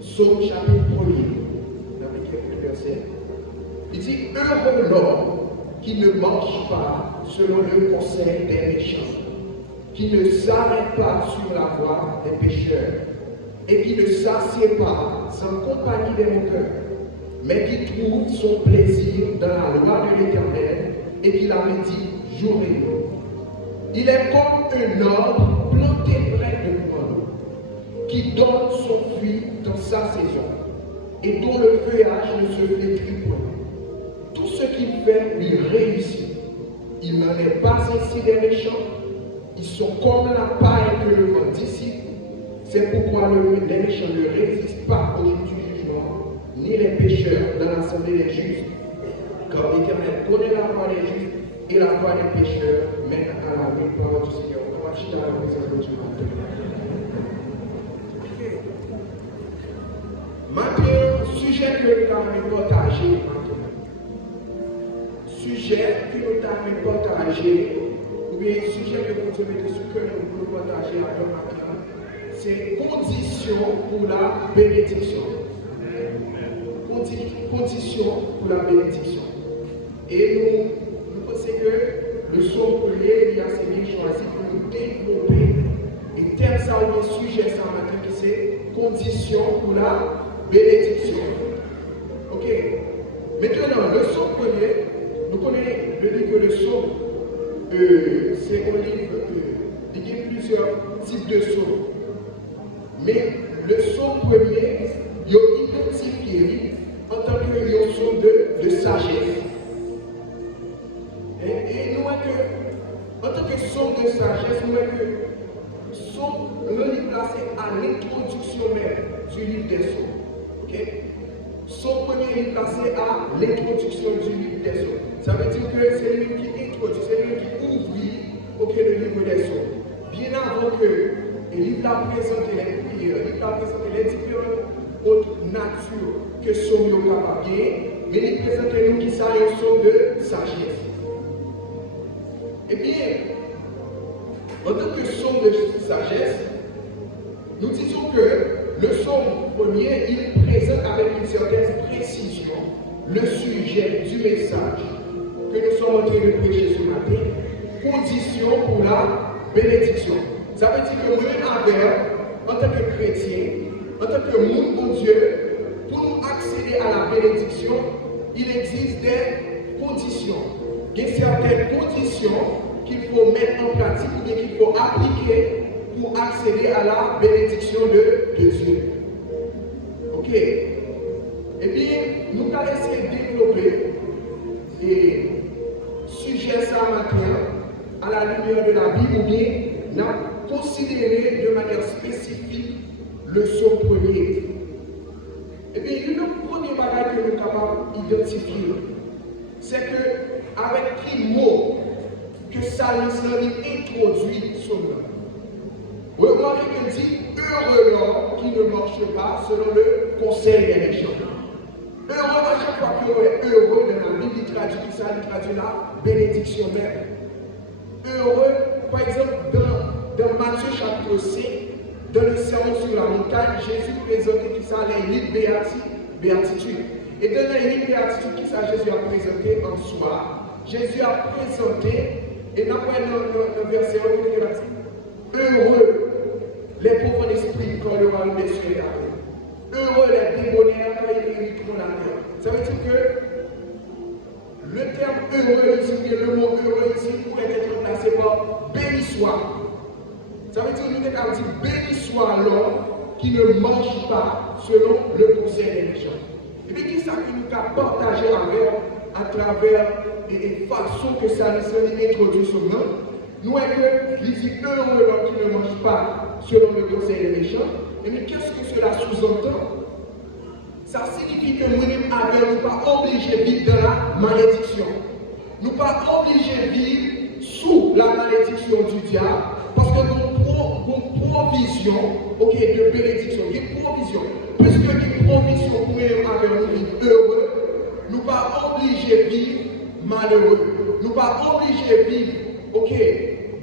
Psaume chapitre 1er, dans quelques versets. Il dit, heureux l'homme qui ne marche pas selon le conseil des méchants, qui ne s'arrête pas sur la voie des pécheurs, et qui ne s'assied pas en compagnie des moqueurs, mais qui trouve son plaisir dans la loi de l'Éternel et qui la médite jour et nuit. Il est comme un arbre planté près de l'eau, qui donne son fruit dans sa saison, et dont le feuillage ne se flétrit point. Tout ce qu'il fait lui réussit. Il n'en est pas ainsi des méchants. Ils sont comme la paille que le vent dissipe. C'est pourquoi les méchants ne résistent pas au jour du jugement, ni les pécheurs dans l'assemblée des justes. Car l'Éternel connaît la voie des justes et la voie des pécheurs mène à la vie. Parole du Seigneur. On va chuter à la présence de Dieu maintenant. Sujet que nous avons partagé maintenant. Sujet que nous avons partagé, ou bien sujet que nous avons mis sur que nous voulons partager avec maintenant, c'est condition pour la bénédiction. condition pour la bénédiction. Et nous pensons que le son premier, il a assez bien choisi pour nous développer. Et tel ça, on est sujet ça matin qui c'est condition pour la bénédiction. Ok. Maintenant, le son premier, nous connaissons le livre de son. C'est un livre, il y a plusieurs types de sons. Mais le son premier, il est identifié en tant que son de sagesse. Et nous, en tant que son de sagesse, nous avons que son, nous est placé à l'introduction même du livre des sons. Okay? Son premier est placé à l'introduction du livre des sons. Ça veut dire que c'est lui qui introduit, c'est lui qui ouvre le livre des sons. Bien avant que le livre a présenté les prières, le livre a présenté les différentes autres natures que sont capables de gagner, mais il présente nous qui sont un son de sagesse. Eh bien, en tant que son de sagesse, nous disons que le son premier, il présente avec une certaine précision le sujet du message que nous sommes en train de prêcher ce matin, condition pour la bénédiction. Ça veut dire que nous-mêmes, en tant que chrétiens, en tant que monde pour Dieu, pour nous accéder à la bénédiction, il existe des conditions. Il y a certaines conditions qu'il faut mettre en pratique ou bien qu'il faut appliquer pour accéder à la bénédiction de Dieu. Ok? Eh bien, nous allons essayer de développer des sujets ça matin à la lumière de la Bible ou bien nous considérer de manière spécifique le son premier. Eh bien, le premier bagage que nous sommes capables d'identifier, c'est que avec quel mot que ça introduit son nom. Vous remarquez qu'il dit heureux l'homme qui ne marche pas selon le conseil des méchants. Heureux, à chaque fois qu'on est heureux dans la Bible, il traduit ça, il traduit la bénédiction même. Heureux, par exemple, dans Matthieu chapitre 5, dans le sermon sur la montagne, Jésus présentait qui ça les 8 béatitudes. Et dans les 8 béatitudes qui ça Jésus a présenté en soi, Jésus a présenté, et dans le verset 1, il a dit heureux les pauvres d'esprit quand le royaume des cieux est arrivé. Heureux les démoniaques quand ils hériteront la terre. Ça veut dire que le terme heureux ici, le mot heureux ici pourrait être remplacé par béni soit. Ça veut dire que nous avons dit béni soit l'homme qui ne mange pas selon le conseil des méchants. Et puis, qui ça que nous avons partagé à travers les façons que ça nous introduit sur nous? Nous avons dit heureux l'homme qui ne mange pas selon le conseil des méchants. Et mais qu'est-ce que cela sous-entend? Ça signifie que nous-mêmes ne sommes pas obligés de vivre dans la malédiction. Nous ne sommes pas obligés de vivre sous la malédiction du diable. Parce que nous avons une provision de bénédiction, une provision. Puisque une provision pour nous vivre heureux, nous ne sommes pas obligés de vivre malheureux. Nous ne sommes pas obligés de vivre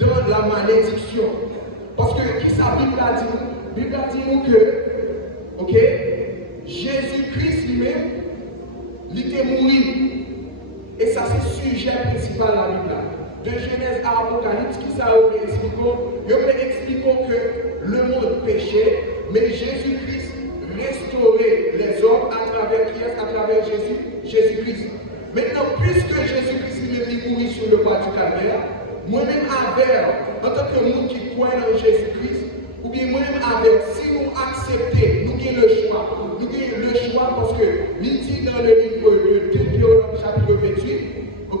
dans la malédiction. Parce que qui ça Bible a dit? La Bible a dit que Jésus-Christ lui-même, il était mort. Et ça c'est le sujet principal de la Bible. De Genèse à Apocalypse, qui ça expliquons que le monde péchait, mais Jésus-Christ restaurait les hommes à travers qui est? À travers Jésus-Christ. Maintenant, puisque Jésus-Christ lui-même est mort sur le bois du calvaire, moi-même en tant que monde qui croit en Jésus-Christ, ou bien moi-même si nous acceptons, nous avons le choix. Nous avons le choix parce que, il dit dans le livre de Deutéronome chapitre 28, ou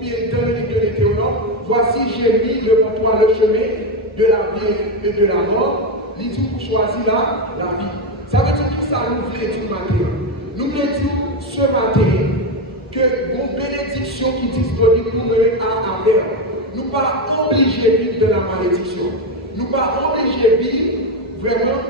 bien dans le livre de Deutéronome, voici j'ai mis devant toi le chemin de la vie et de la mort, il dit pour choisir la vie. Ça veut dire que ça nous voulait dire matin. Nous voulons dire ce matin que une bénédiction qui est disponible pour nous à faire. Nous ne sommes pas obligés de vivre de la malédiction. Nous ne sommes pas obligés de vivre vraiment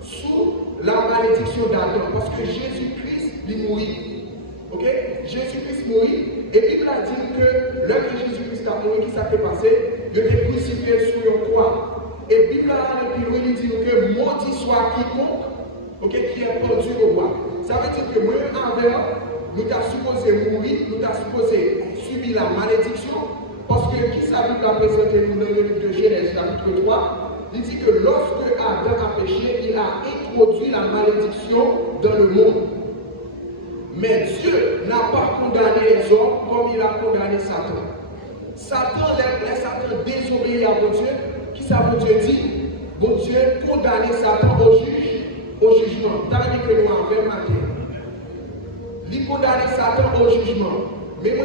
sous la malédiction d'Adam. Parce que Jésus-Christ, il mourit. Ok? Jésus-Christ mourit. Et Bible a dit que lorsque Jésus-Christ a mouru, qui s'est passé? Il a été crucifié sur une croix. Et Bible a dit que maudit soit quiconque qui est pendu au roi. Ça veut dire que moi, nous t'as supposé mourir, nous t'as supposé subir la malédiction, parce que qui ça nous a présenté nous dans le livre de Genèse, chapitre 3, il dit que lorsque Adam a péché, il a introduit la malédiction dans le monde. Mais Dieu n'a pas condamné les hommes comme il a condamné Satan. Satan, les Satan désobéit à bon Dieu. Qui ça bon Dieu dit? Bon Dieu condamné Satan au jugement. T'as dit que nous avons matin. Il condamné Satan au jugement. Mais nous,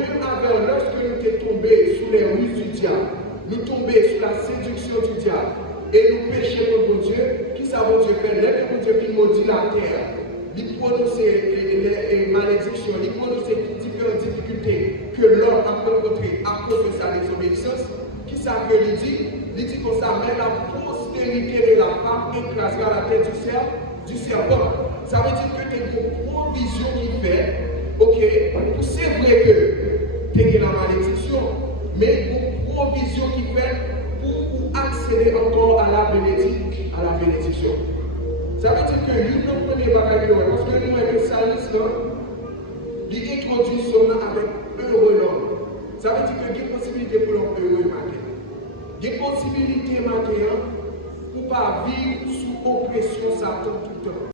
lorsque nous sommes tombés sous les ruses du diable, nous tombés sous la séduction du diable, et nous péchons contre bon Dieu, qui ça bon Dieu fait? Dès que bon Dieu qui maudit la terre, il prononce les malédictions, il prononce les différentes difficultés que l'homme a rencontrées à cause de sa désobéissance. Qui ça que il dit? Il dit comme ça, mais la postérité de la femme écrasera la tête du serpent. Ça veut dire que tu as une provision qui fait, ok, c'est vrai que tu as la malédiction, mais une provision qui fait pour accéder encore à la bénédiction. Ça veut dire que nous ne prenons pas la parce que nous, avec le salis, il introduit son nom avec heureux l'homme. Ça veut dire qu'il y a une possibilité pour l'homme heureux matin. Il y a une possibilité matin pour ne pas vivre sous oppression Satan tout le temps.